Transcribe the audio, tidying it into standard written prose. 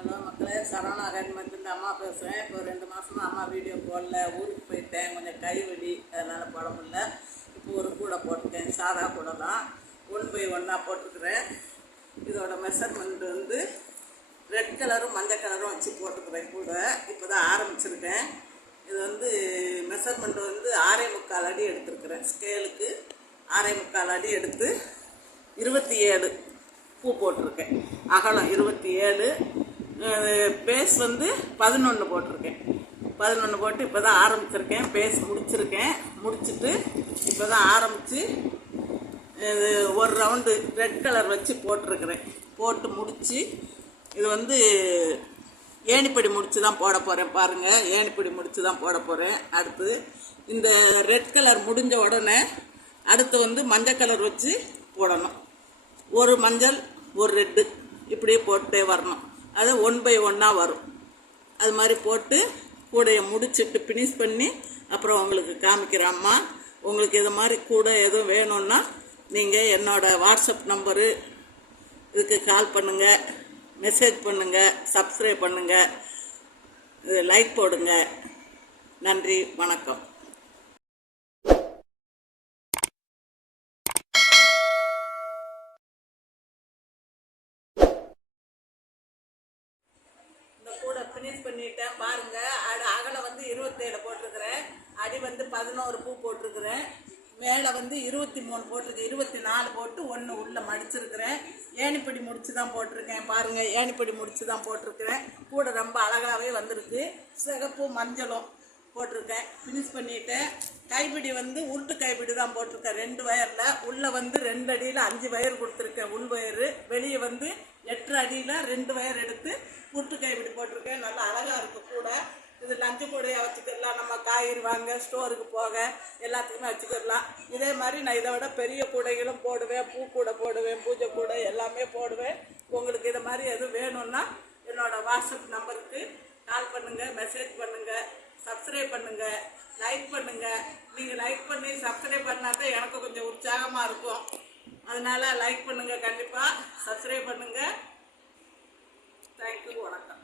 Hello மக்களே, சரவணா அகாடமிலேருந்து அம்மா பேசுகிறேன். இப்போ 2 மாதமாக அம்மா வீடியோ போடல. ஊருக்கு போயிட்டேன், கொஞ்சம் கை வலி, அதனால் போட முடியல. இப்போ ஒரு கூடை போட்டிருக்கேன், சாதா கூடை தான். 1/1 போட்டிருக்கிறேன். இதோட மெஷர்மெண்ட் வந்து ரெட் கலரும் மஞ்சள் கலரும் வச்சு போட்டுக்கிறேன் கூடை. இப்போ தான் ஆரம்பிச்சிருக்கேன். இது வந்து மெஷர்மெண்ட் வந்து 6.25 அடி எடுத்துருக்குறேன். ஸ்கேலுக்கு 6.25 அடி எடுத்து 27 பூ போட்டிருக்கேன். அகலம் 27, பேஸ் வந்து 11 போட்டிருக்கேன். 11 போட்டு இப்போ தான் ஆரம்பிச்சிருக்கேன். பேஸ் முடிச்சுட்டு இப்போ தான் ஆரம்பித்து ஒரு ரவுண்டு ரெட் கலர் வச்சு போட்டிருக்கிறேன். போட்டு முடித்து இது வந்து ஏணிப்படி முடித்து தான் போட போகிறேன். பாருங்கள், ஏணிப்படி முடித்து தான் போட போகிறேன். அடுத்து இந்த ரெட் கலர் முடிஞ்ச உடனே அடுத்து வந்து மஞ்சள் கலர் வச்சு போடணும். ஒரு மஞ்சள் ஒரு ரெட்டு இப்படியே போட்டே வரணும். அது 1/1 வரும். அது மாதிரி போட்டு கூடையை முடிச்சுட்டு ஃபினிஷ் பண்ணி அப்புறம் உங்களுக்கு காமிக்கிறேம்மா. உங்களுக்கு இது மாதிரி கூடை எதுவும் வேணும்னா நீங்கள் என்னோடய வாட்ஸ்அப் நம்பரு இதுக்கு கால் பண்ணுங்கள், மெசேஜ் பண்ணுங்கள், சப்ஸ்கிரைப் பண்ணுங்கள், லைக் போடுங்க. நன்றி, வணக்கம். கூட ஃபினிஷ் பண்ணிட்டேன். பாருங்கள், அகலம் வந்து 27 போட்டிருக்கிறேன். அடி வந்து 11 பூ போட்டிருக்கிறேன். மேலே வந்து 23 போட்டிருக்கேன். 24 போட்டு 1 உள்ளே மடிச்சிருக்கிறேன். ஏணிப்படி முடிச்சு தான் போட்டிருக்கேன். பாருங்கள், ஏணிப்படி முடிச்சு தான் போட்டிருக்கிறேன். கூட ரொம்ப அழகாகவே வந்திருக்கு. சிகப்பு மஞ்சளும் போட்டிருக்கேன். ஃபினிஷ் பண்ணிவிட்டேன். கைப்பிடி வந்து உருட்டு கைப்பிடி தான் போட்டிருக்கேன். 2 வயரில் உள்ளே வந்து 2 அடியில் 5 வயர் கொடுத்துருக்கேன். உள் வயரு வெளியே வந்து 8 அடியில் 2 வயர் எடுத்து உருட்டு கைப்பிடி போட்டிருக்கேன். நல்லா அழகாக இருக்குது கூட. இது லஞ்சு கூடையாக வச்சுக்கலாம். நம்ம காய்கறி வாங்க, ஸ்டோருக்கு போக எல்லாத்துக்குமே வச்சுக்கிடலாம். இதே மாதிரி நான் இதை விட பெரிய கூடைகளும் போடுவேன். பூ கூடை போடுவேன், பூஜை கூடை எல்லாமே போடுவேன். உங்களுக்கு இதை மாதிரி எதுவும் வேணும்னா என்னோடய வாட்ஸ்அப் நம்பருக்கு கால் பண்ணுங்கள், மெசேஜ் பண்ணுங்கள், சப்ஸ்கிரைப் பண்ணுங்கள், லைக் பண்ணுங்கள். நீங்கள் லைக் பண்ணி சப்ஸ்கிரைப் பண்ணால் தான் எனக்கு கொஞ்சம் உற்சாகமாக இருக்கும். அதனால் லைக் பண்ணுங்கள், கண்டிப்பாக சப்ஸ்கிரைப் பண்ணுங்கள். தேங்க்யூ, வணக்கம்.